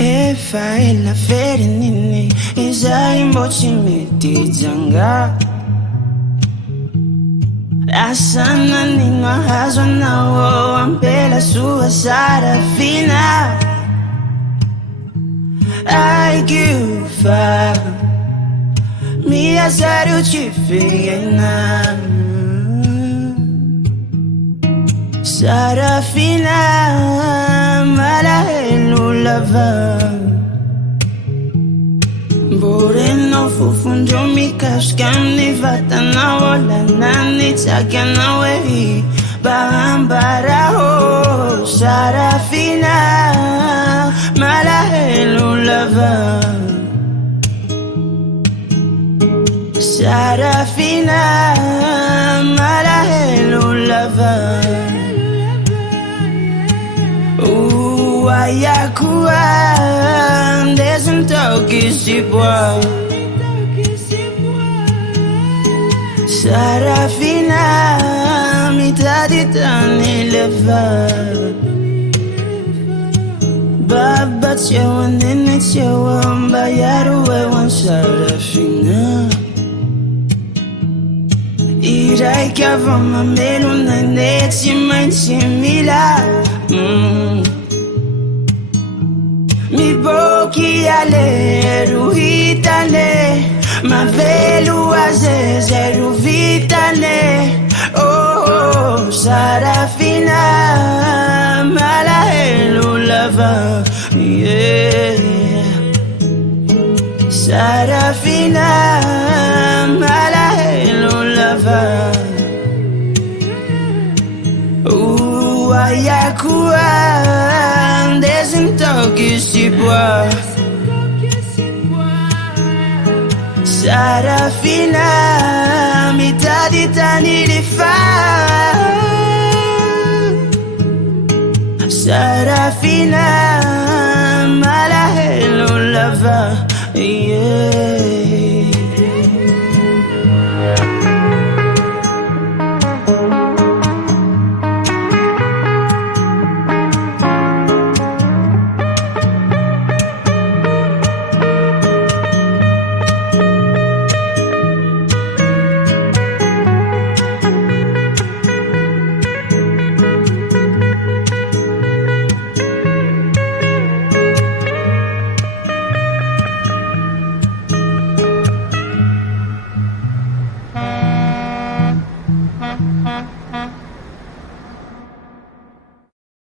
Efaela feri nini Izaimbo chimitijanga Asana nino hazwa nawo Ampela sua Sarafina Ai Gufa Mia Zaru Chifena Sarafina Malahelu lava Boreno fufunjo mikashkani Vatana wala nani Takana wehi Bahambara ho Sarafina Malahelu lava Sarafina Malahelu lava Ayakuwa Desentoki sipwa Sarafina Mitaditani leva Baba chewa nene chewa Mbayaru wewan Sarafina Irai kava mamelu nane Timantimila Mi boki ale ruhitale Mavelu azeze ruvitale Oh, Sarafina Malahelu lava Yeah Sarafina Malahelu lava Ayakuwa Desentoki sipwa Sarafina Mitaditani lifa Sarafina Malahelu lava Yeah